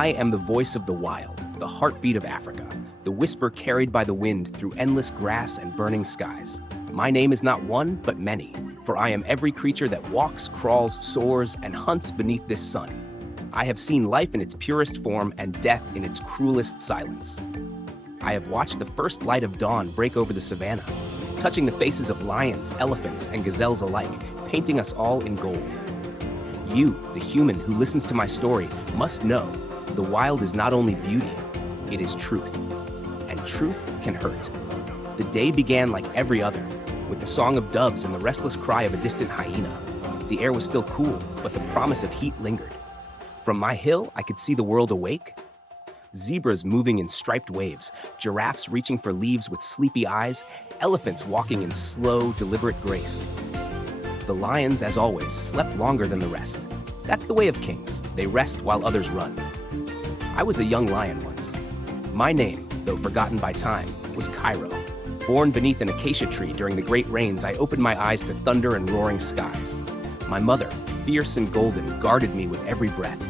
I am the voice of the wild, the heartbeat of Africa, the whisper carried by the wind through endless grass and burning skies. My name is not one, but many, for I am every creature that walks, crawls, soars, and hunts beneath this sun. I have seen life in its purest form and death in its cruelest silence. I have watched the first light of dawn break over the Savanna, touching the faces of lions, elephants, and gazelles alike, painting us all in gold. You, the human who listens to my story, must know the wild is not only beauty, it is truth. And truth can hurt. The day began like every other, with the song of doves and the restless cry of a distant hyena. The air was still cool, but the promise of heat lingered. From my hill, I could see the world awake. Zebras moving in striped waves, giraffes reaching for leaves with sleepy eyes, elephants walking in slow, deliberate grace. The lions, as always, slept longer than the rest. That's the way of kings. They rest while others run. I was a young lion once. My name, though forgotten by time, was Cairo. Born beneath an acacia tree during the great rains, I opened my eyes to thunder and roaring skies. My mother, fierce and golden, guarded me with every breath.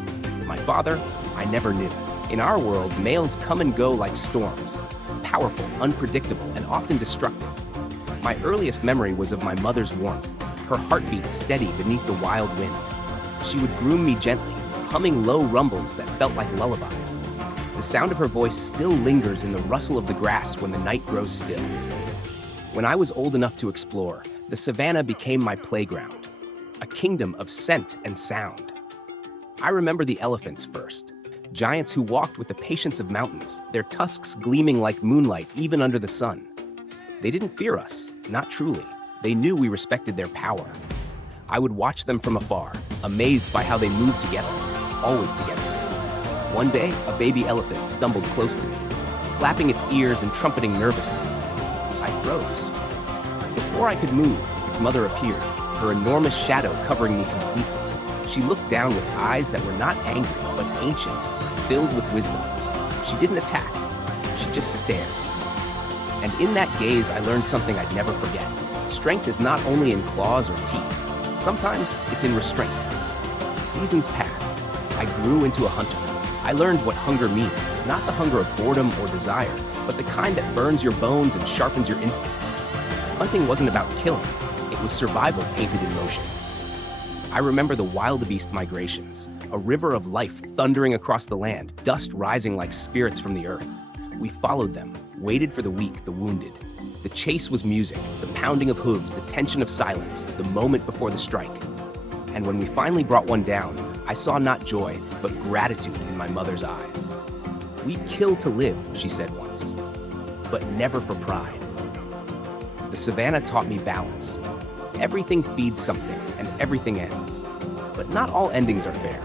My father, I never knew. In our world, males come and go like storms, powerful, unpredictable, and often destructive. My earliest memory was of my mother's warmth, her heartbeat steady beneath the wild wind. She would groom me gently, humming low rumbles that felt like lullabies. The sound of her voice still lingers in the rustle of the grass when the night grows still. When I was old enough to explore, the Savanna became my playground, a kingdom of scent and sound. I remember the elephants first, giants who walked with the patience of mountains, their tusks gleaming like moonlight even under the sun. They didn't fear us, not truly. They knew we respected their power. I would watch them from afar, amazed by how they moved together, always together. One day, a baby elephant stumbled close to me, flapping its ears and trumpeting nervously. I froze. Before I could move, its mother appeared, her enormous shadow covering me completely. She looked down with eyes that were not angry, but ancient, filled with wisdom. She didn't attack, she just stared. And in that gaze, I learned something I'd never forget. Strength is not only in claws or teeth. Sometimes it's in restraint. Seasons passed. I grew into a hunter. I learned what hunger means, not the hunger of boredom or desire, but the kind that burns your bones and sharpens your instincts. Hunting wasn't about killing, it was survival painted in motion. I remember the wildebeest migrations, a river of life thundering across the land, dust rising like spirits from the earth. We followed them, waited for the weak, the wounded. The chase was music, the pounding of hooves, the tension of silence, the moment before the strike. And when we finally brought one down, I saw not joy, but gratitude in my mother's eyes. "We kill to live," she said once, "but never for pride." The Savanna taught me balance. Everything feeds something, and everything ends. But not all endings are fair.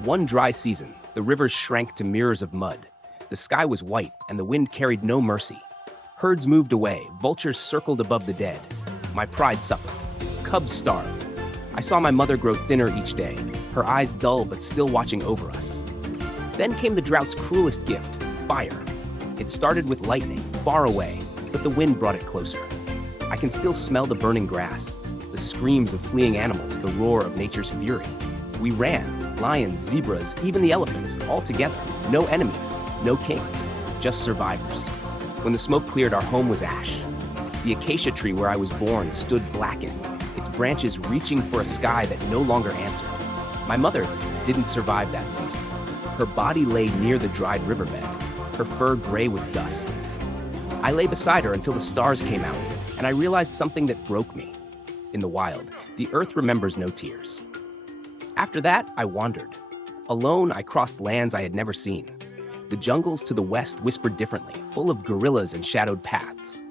One dry season, the rivers shrank to mirrors of mud. The sky was white, and the wind carried no mercy. Herds moved away, vultures circled above the dead. My pride suffered. Cubs starved. I saw my mother grow thinner each day, her eyes dull but still watching over us. Then came the drought's cruelest gift, fire. It started with lightning, far away, but the wind brought it closer. I can still smell the burning grass, the screams of fleeing animals, the roar of nature's fury. We ran, lions, zebras, even the elephants, all together. No enemies, no kings, just survivors. When the smoke cleared, our home was ash. The acacia tree where I was born stood blackened, its branches reaching for a sky that no longer answered. My mother didn't survive that season. Her body lay near the dried riverbed, her fur gray with dust. I lay beside her until the stars came out, and I realized something that broke me. In the wild, the earth remembers no tears. After that, I wandered. Alone, I crossed lands I had never seen. The jungles to the west whispered differently, full of gorillas and shadowed paths.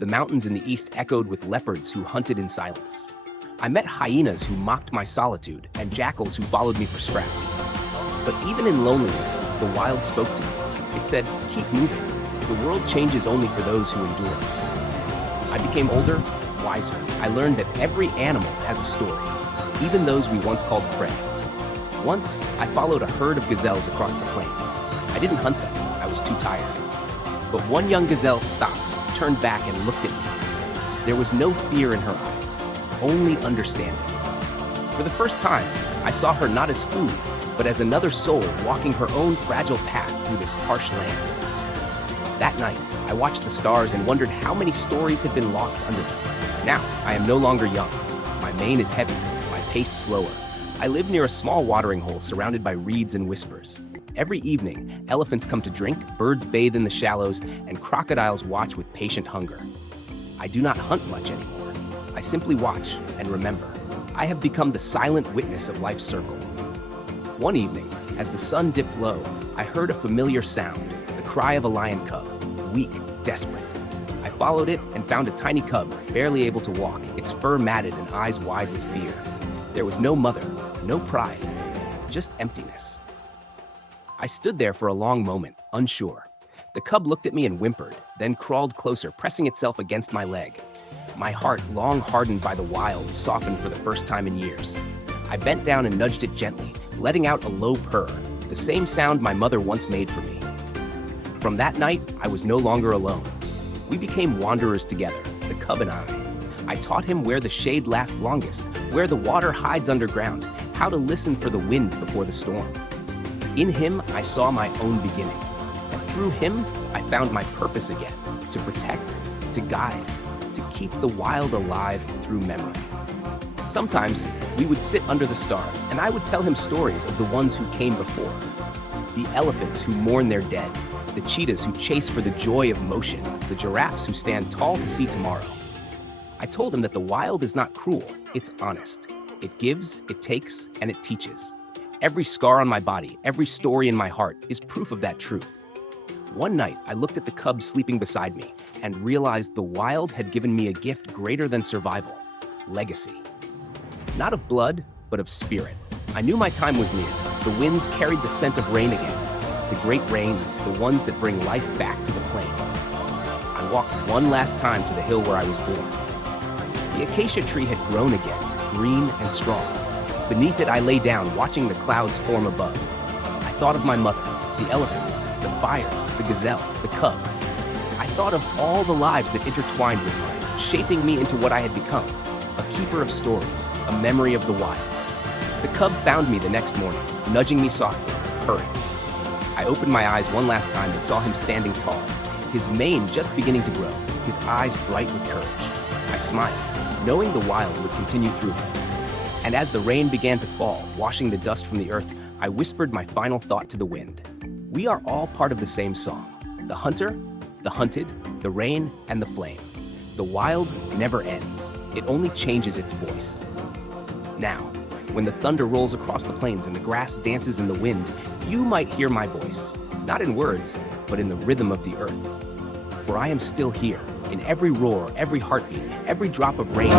The mountains in the east echoed with leopards who hunted in silence. I met hyenas who mocked my solitude and jackals who followed me for scraps. But even in loneliness, the wild spoke to me. It said, "Keep moving. The world changes only for those who endure." I became older, wiser. I learned that every animal has a story, even those we once called prey. Once, I followed a herd of gazelles across the plains. I didn't hunt them, I was too tired. But one young gazelle stopped, turned back, and looked at me. There was no fear in her eyes, only understanding. For the first time, I saw her not as food, but as another soul walking her own fragile path through this harsh land. That night, I watched the stars and wondered how many stories had been lost under them. Now, I am no longer young. My mane is heavy, my pace slower. I live near a small watering hole surrounded by reeds and whispers. Every evening, elephants come to drink, birds bathe in the shallows, and crocodiles watch with patient hunger. I do not hunt much anymore. I simply watch and remember. I have become the silent witness of life's circle. One evening, as the sun dipped low, I heard a familiar sound, the cry of a lion cub, weak, desperate. I followed it and found a tiny cub, barely able to walk, its fur matted and eyes wide with fear. There was no mother, no pride, just emptiness. I stood there for a long moment, unsure. The cub looked at me and whimpered, then crawled closer, pressing itself against my leg. My heart, long hardened by the wild, softened for the first time in years. I bent down and nudged it gently, letting out a low purr, the same sound my mother once made for me. From that night, I was no longer alone. We became wanderers together, the cub and I. I taught him where the shade lasts longest, where the water hides underground, how to listen for the wind before the storm. In him, I saw my own beginning. And through him, I found my purpose again, to protect, to guide, to keep the wild alive through memory. Sometimes, we would sit under the stars, and I would tell him stories of the ones who came before. The elephants who mourn their dead, the cheetahs who chase for the joy of motion, the giraffes who stand tall to see tomorrow. I told him that the wild is not cruel, it's honest. It gives, it takes, and it teaches. Every scar on my body, every story in my heart is proof of that truth. One night, I looked at the cub sleeping beside me and realized the wild had given me a gift greater than survival, legacy. Not of blood, but of spirit. I knew my time was near. The winds carried the scent of rain again. The great rains, the ones that bring life back to the plains. I walked one last time to the hill where I was born. The acacia tree had grown again, green and strong. Beneath it, I lay down, watching the clouds form above. I thought of my mother, the elephants, the fires, the gazelle, the cub. I thought of all the lives that intertwined with mine, shaping me into what I had become, a keeper of stories, a memory of the wild. The cub found me the next morning, nudging me softly, purring. I opened my eyes one last time and saw him standing tall, his mane just beginning to grow, his eyes bright with courage. I smiled, knowing the wild would continue through him. And as the rain began to fall, washing the dust from the earth, I whispered my final thought to the wind. We are all part of the same song. The hunter, the hunted, the rain, and the flame. The wild never ends. It only changes its voice. Now, when the thunder rolls across the plains and the grass dances in the wind, you might hear my voice, not in words, but in the rhythm of the earth. For I am still here, in every roar, every heartbeat, every drop of rain.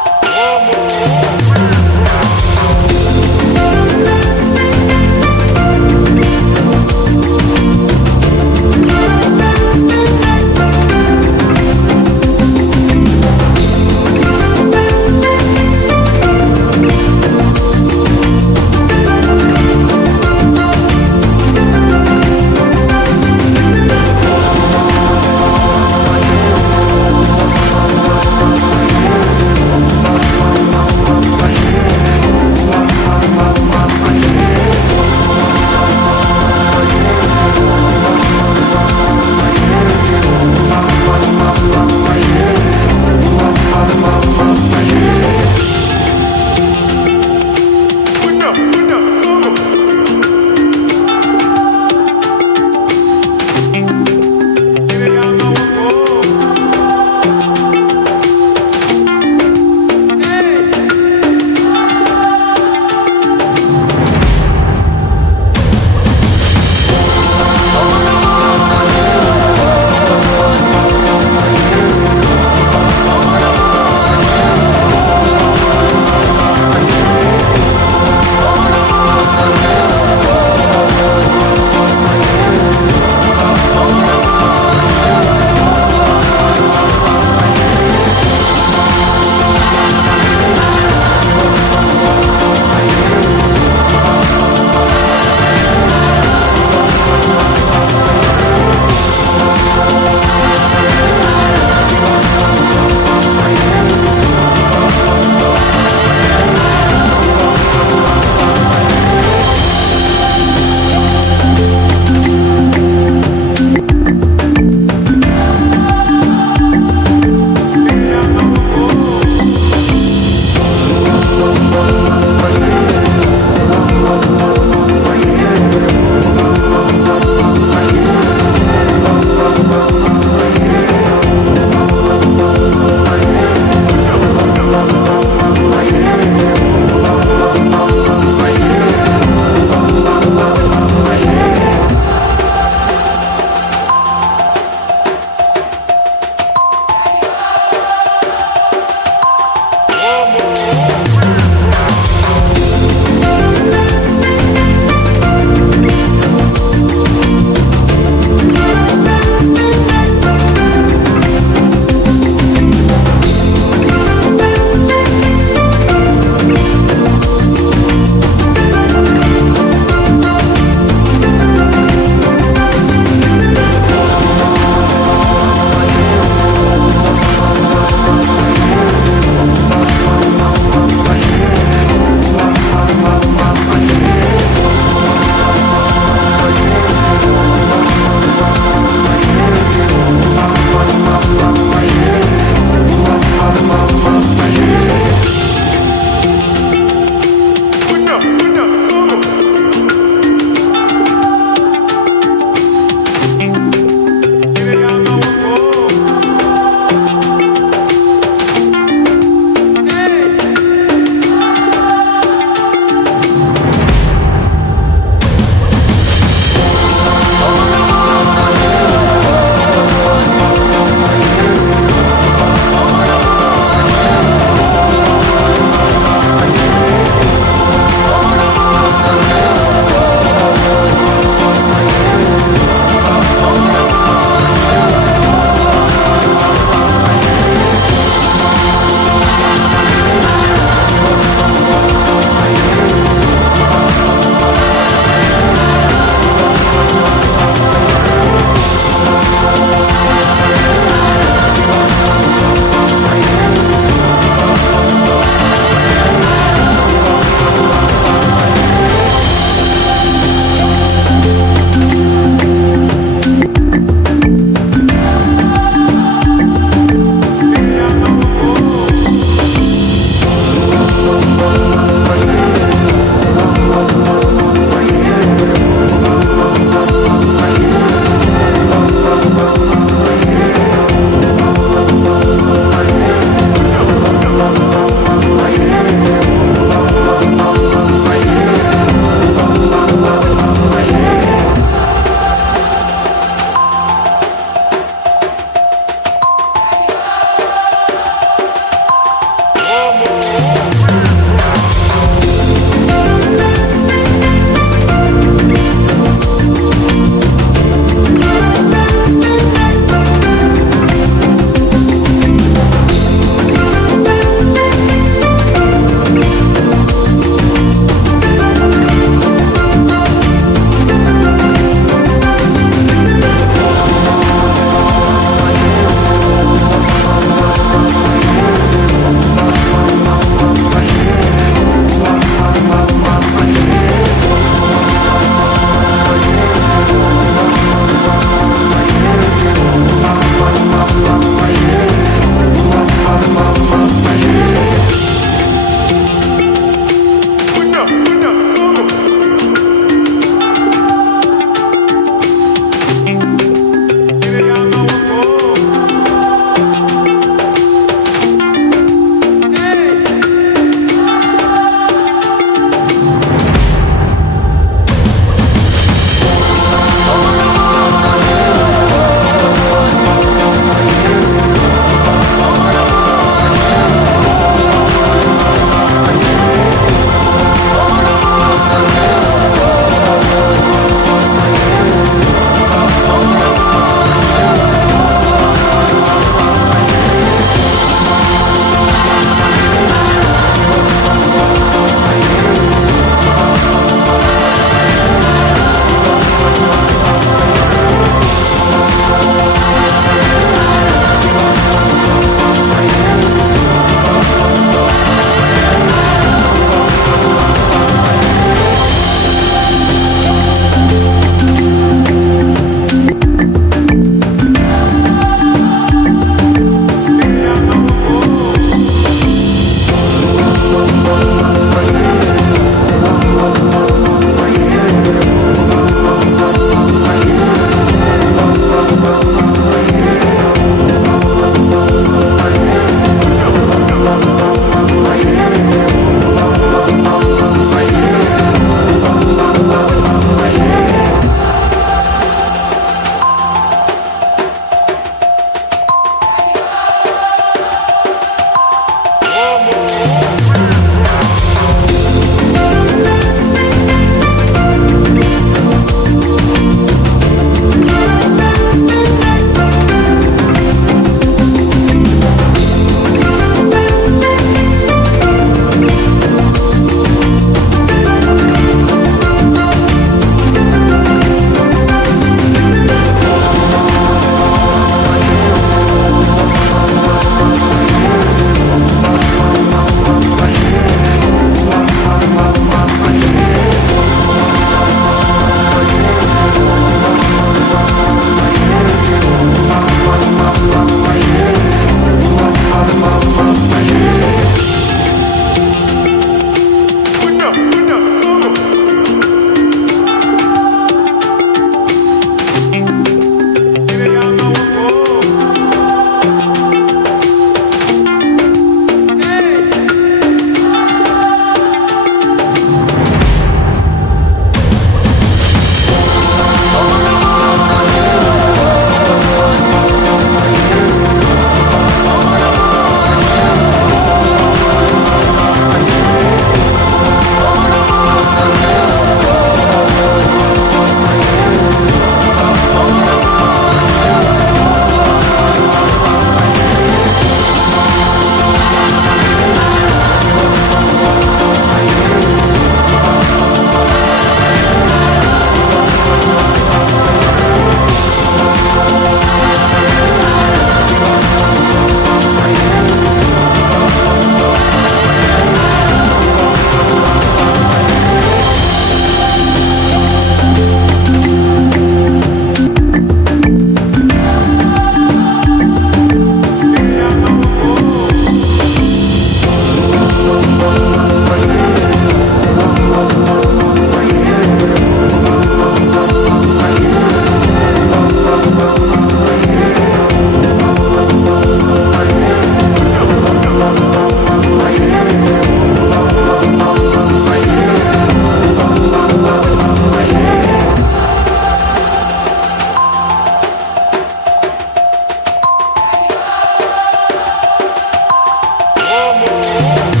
Vamos!